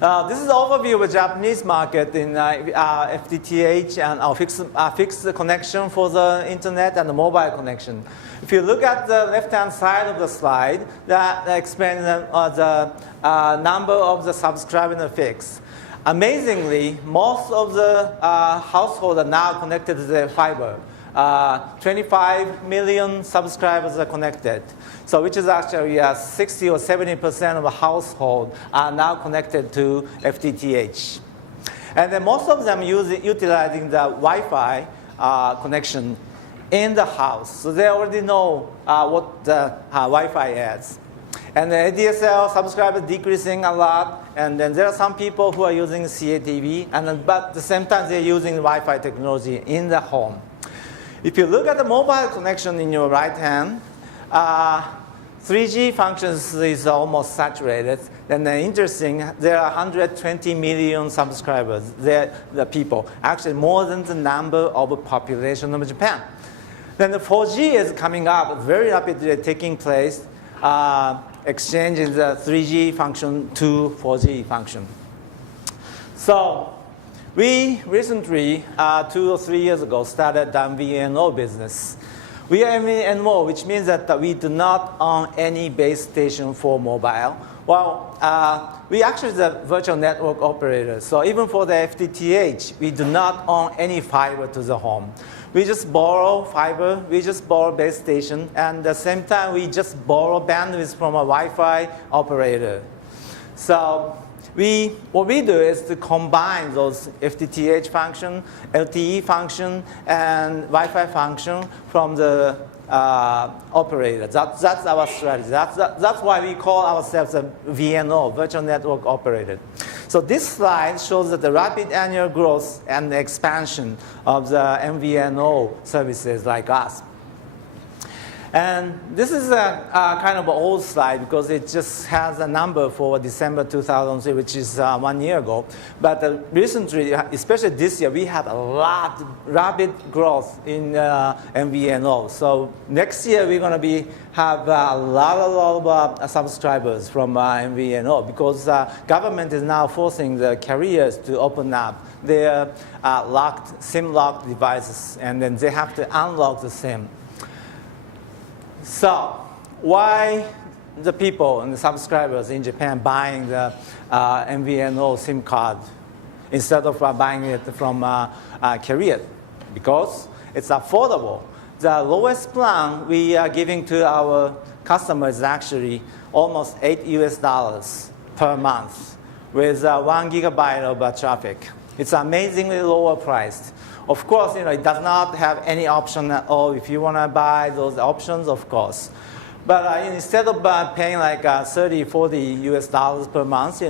This is an overview of the Japanese market in FTTH and fixed connection for the internet and the mobile connection. If you look at the left-hand side of the slide, that explains the number of the subscribers in the fixed. Amazingly, most of the households are now connected to the fiber. 25 million subscribers are connected. So which is actually 60 or 70% of the household are now connected to FTTH. And then most of them utilizing the Wi-Fi connection in the house. So they already know what the Wi-Fi is. And the ADSL subscribers decreasing a lot. And then there are some people who are using CATV, but at the same time they're using Wi-Fi technology in the home. If you look at the mobile connection in your right hand, 3G functions is almost saturated. Then interesting, there are 120 million subscribers. The people, actually more than the number of population of Japan. Then the 4G is coming up, very rapidly taking place, exchanging the 3G function to 4G function. So we recently, 2 or 3 years ago, started the MVNO business. We are MVNO, which means that we do not own any base station for mobile. Well, we actually the virtual network operator. So even for the FTTH, we do not own any fiber to the home. We just borrow fiber, we just borrow base station, and at the same time, we just borrow bandwidth from a Wi-Fi operator. So what we do is to combine those FTTH function, LTE function, and Wi-Fi function from the operator. That's our strategy. That's why we call ourselves a VNO, virtual network operator. So this slide shows that the rapid annual growth and the expansion of the MVNO services like us. And this is a kind of an old slide because it just has a number for December 2003, which is 1 year ago. But recently, especially this year, we had a rapid growth in MVNO. So next year, we're going to have a lot of subscribers from MVNO because government is now forcing the carriers to open up their SIM-locked devices, and then they have to unlock the SIM. So why the people and the subscribers in Japan buying the MVNO SIM card instead of buying it from carrier? Because it's affordable. The lowest plan we are giving to our customers is actually almost $8 per month with 1 gigabyte of traffic. It's amazingly lower priced. Of course, it does not have any option at all. If you want to buy those options, of course. But instead of paying like $30, $40 per month,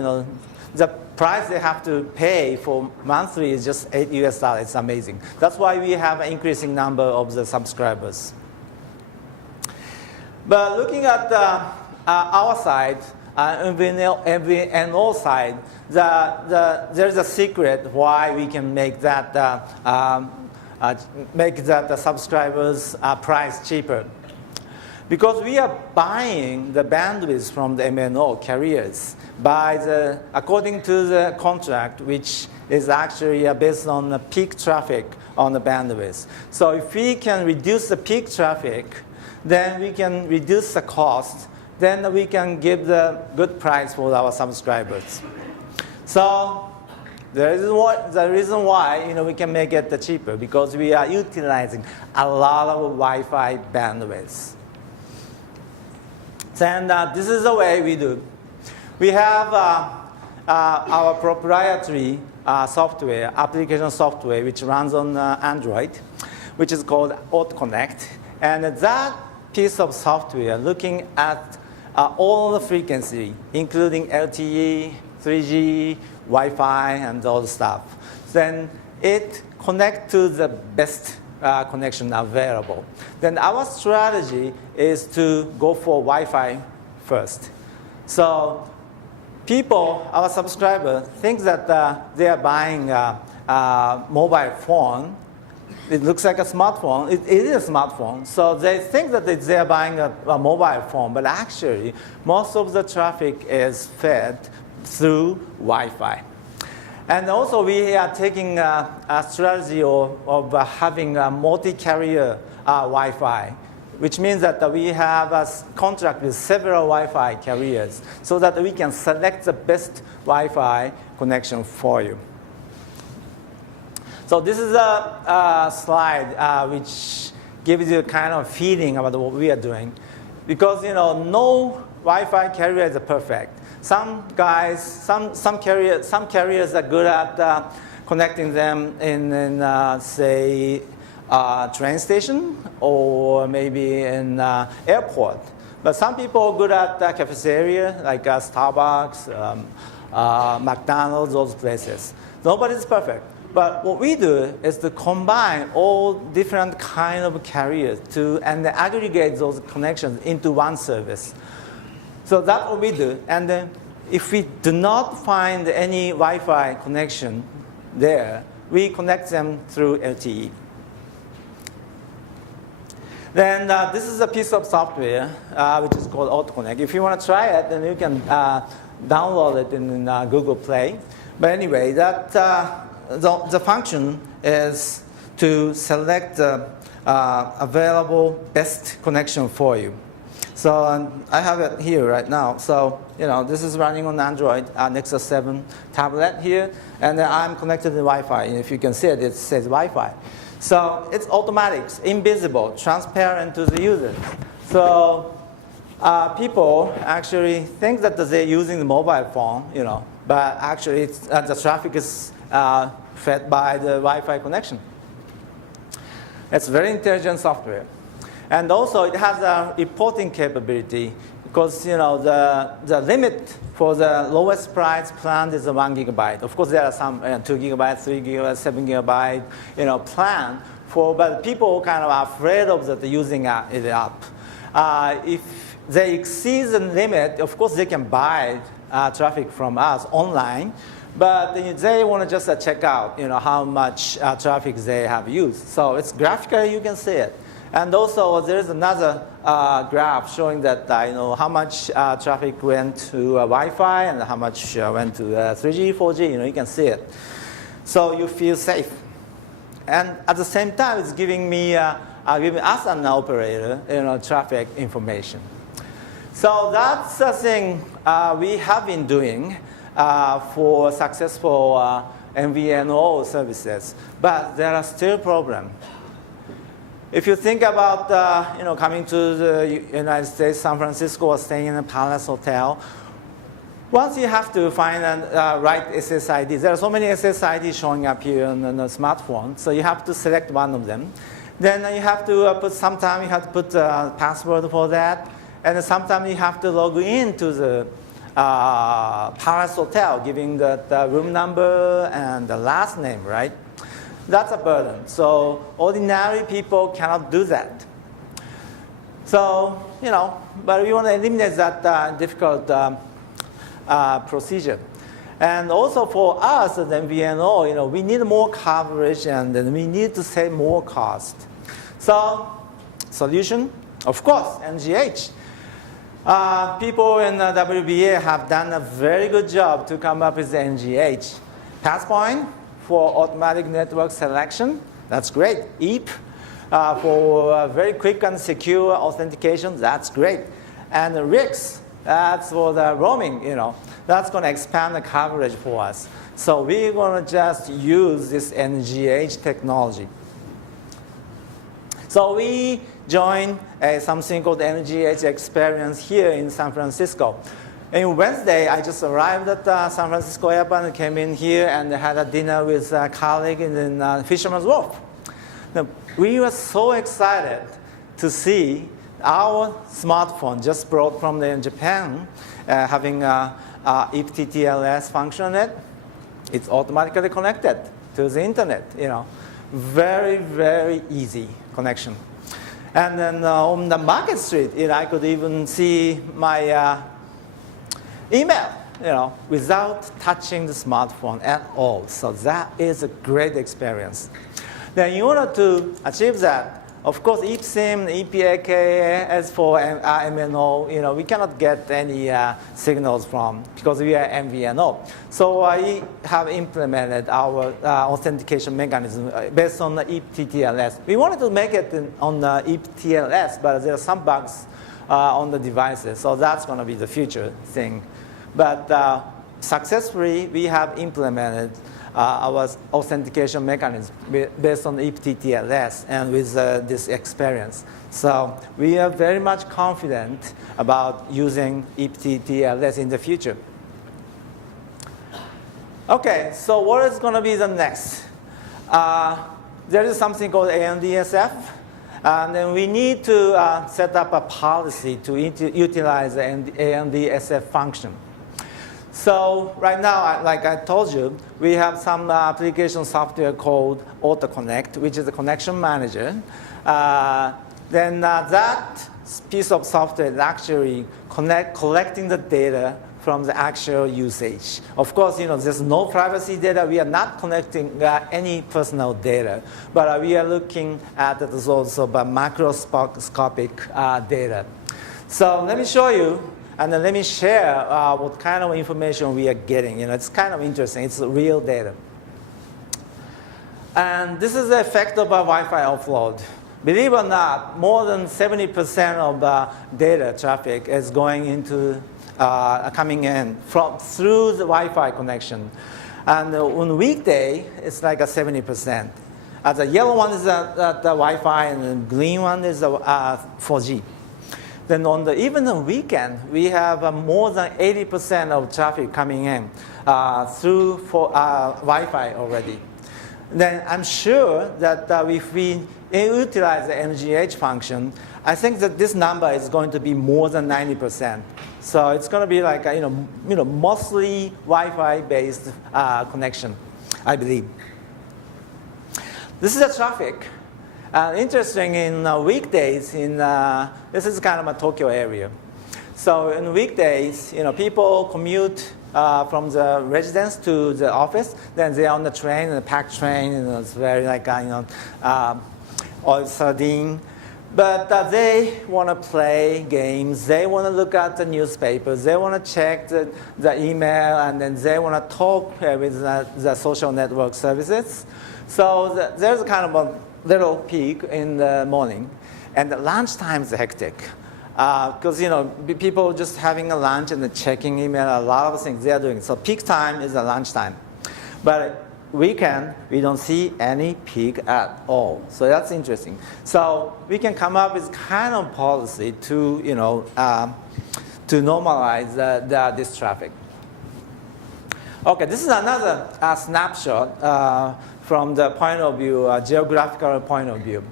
the price they have to pay for monthly is just $8. It's amazing. That's why we have an increasing number of the subscribers. But looking at our side, MVNO side, there's a secret why we can make that subscribers price cheaper. Because we are buying the bandwidth from the MNO carriers according to the contract, which is actually based on the peak traffic on the bandwidth. So if we can reduce the peak traffic, then we can reduce the cost. Then we can give the good price for our subscribers. So the reason why we can make it cheaper because we are utilizing a lot of Wi-Fi bandwidth. And this is the way we do. We have our proprietary software, application software, which runs on Android, which is called AutoConnect. And that piece of software looking at all the frequency, including LTE, 3G, Wi-Fi, and all the stuff. Then it connects to the best connection available. Then our strategy is to go for Wi-Fi first. So our subscribers, think that they are buying a mobile phone. It looks like a smartphone. It is a smartphone. So they think that they are buying a mobile phone, but actually most of the traffic is fed through Wi-Fi. And also we are taking a strategy of having a multi-carrier Wi-Fi, which means that we have a contract with several Wi-Fi carriers so that we can select the best Wi-Fi connection for you. So this is a slide which gives you a kind of feeling about what we are doing. Because no Wi-Fi carrier is perfect. Some carriers are good at connecting them in say, train station or maybe in airport. But some people are good at cafeteria, like Starbucks, McDonald's, those places. Nobody's perfect. But what we do is to combine all different kind of carriers and aggregate those connections into one service. So that's what we do. And then if we do not find any Wi-Fi connection there, we connect them through LTE. Then this is a piece of software which is called AutoConnect. If you want to try it, then you can download it in Google Play. But anyway, the function is to select the available best connection for you. So I have it here right now. So this is running on Android Nexus 7 tablet here, and then I'm connected to Wi-Fi. And if you can see it, it says Wi-Fi. So it's automatic, invisible, transparent to the user. So people actually think that they're using the mobile phone, but actually the traffic is fed by the Wi-Fi connection. It's very intelligent software. And also it has a reporting capability because the limit for the lowest price plan is 1 gigabyte. Of course there are some 2 gigabytes, 3 gigabytes, 7 gigabyte plan but people are kind of afraid of using it up. If they exceed the limit, of course they can buy traffic from us online. But they want to just check out how much traffic they have used. So it's graphically you can see it. And also there is another graph showing that how much traffic went to Wi-Fi and how much went to 3G, 4G. You can see it. So you feel safe. And at the same time, it's giving us an operator traffic information. So that's the thing we have been doing for successful MVNO services. But there are still problems. If you think about coming to the United States, San Francisco, or staying in a Palace Hotel, once you have to find the right SSID, there are so many SSIDs showing up here on the smartphone, so you have to select one of them. Then you have to sometimes you have to put a password for that, and sometimes you have to log in to the Palace Hotel, giving the room number and the last name, right? That's a burden. So ordinary people cannot do that. So, but we want to eliminate that difficult procedure. And also for us as MVNO, we need more coverage and then we need to save more cost. So, solution, of course, NGH. People in WBA have done a very good job to come up with the NGH. Passpoint for automatic network selection, that's great. EAP for very quick and secure authentication, that's great. And the RICS, that's for the roaming, that's going to expand the coverage for us. So we're going to just use this NGH technology. So we joined something called NGH Experience here in San Francisco. And Wednesday, I just arrived at San Francisco Airport and came in here and had a dinner with a colleague in Fisherman's Wharf. Now, we were so excited to see our smartphone just brought from Japan having EPTTLS function in it. It's automatically connected to the internet. Very, very easy connection. And then on the Market Street, I could even see my email, without touching the smartphone at all. So that is a great experience. Then in order to achieve that, Of course, eSIM, EPAK, as for MNO, we cannot get any signals from because we are MVNO. So we have implemented our authentication mechanism based on the eTLS. We wanted to make it on the eTLS, but there are some bugs on the devices, so that's going to be the future thing. But successfully, we have implemented our authentication mechanism based on eTLS and with this experience. So we are very much confident about using eTLS in the future. Okay, so what is going to be the next? There is something called ANDSF. And then we need to set up a policy to utilize the ANDSF function. So right now, like I told you, we have some application software called AutoConnect, which is a connection manager. Then that piece of software is actually collecting the data from the actual usage. Of course, there's no privacy data. We are not collecting any personal data, but we are looking at it also by macroscopic data. So let me show you, and then let me share what kind of information we are getting. It's kind of interesting. It's real data. And this is the effect of a Wi-Fi offload. Believe it or not, more than 70% of data traffic is going into coming in through the Wi-Fi connection. And on weekday, it's like a 70%. The yellow one is the Wi-Fi, and the green one is the 4G. Then even on weekend, we have more than 80% of traffic coming in through Wi-Fi already. Then I'm sure that if we utilize the MGH function, I think that this number is going to be more than 90%. So it's going to be like a, mostly Wi-Fi based connection, I believe. This is the traffic. Interesting, in weekdays, this is kind of a Tokyo area. So in weekdays, people commute from the residence to the office. Then they're on the train, the packed train, it's very like oil sardine. But they want to play games. They want to look at the newspapers. They want to check the email, and then they want to talk with the social network services. So there's kind of a little peak in the morning, and the lunchtime is hectic because people just having a lunch and checking email. A lot of things they are doing. So peak time is the lunchtime, but weekend we don't see any peak at all. So that's interesting. So we can come up with kind of policy to to normalize this traffic. Okay, this is another snapshot from the point of view, geographical point of view.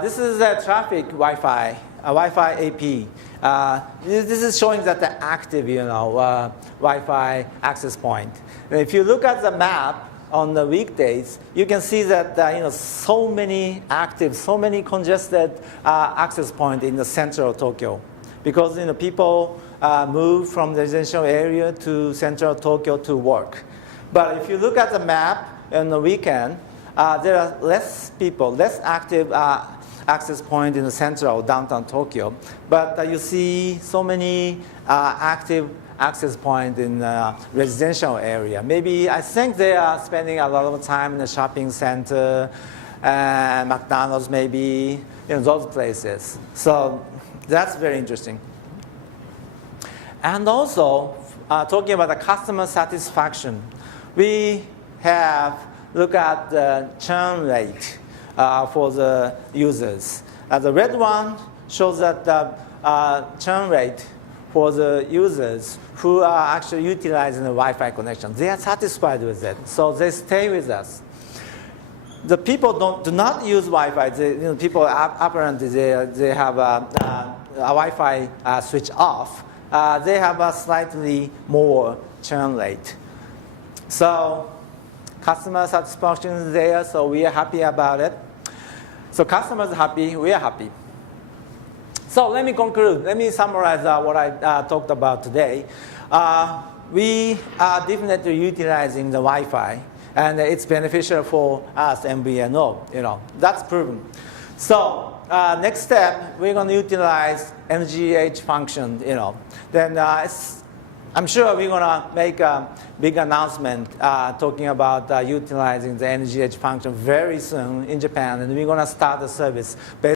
This is a traffic Wi-Fi, Wi-Fi AP. This is showing that the active, Wi-Fi access point. And if you look at the map on the weekdays, you can see that so many active, so many congested access points in the central Tokyo, because people move from the residential area to central Tokyo to work. But if you look at the map on the weekend, there are less people, less active access point in the central downtown Tokyo. But you see so many active access point in the residential area. Maybe I think they are spending a lot of time in the shopping center and McDonald's, maybe those places. So that's very interesting. And also, talking about the customer satisfaction, we have looked at the churn rate for the users. The red one shows that the churn rate for the users who are actually utilizing the Wi-Fi connection. They are satisfied with it, so they stay with us. The people do not use Wi-Fi. People apparently they have a Wi-Fi switch off. They have a slightly more churn rate. So customer satisfaction is there, so we are happy about it. So customers are happy, we are happy. So let me conclude. Let me summarize what I talked about today. We are definitely utilizing the Wi-Fi, and it's beneficial for us MVNO. That's proven. So next step, we're going to utilize NGH function. Then I'm sure we're going to make a big announcement talking about utilizing the NGH function very soon in Japan, and we're going to start the service based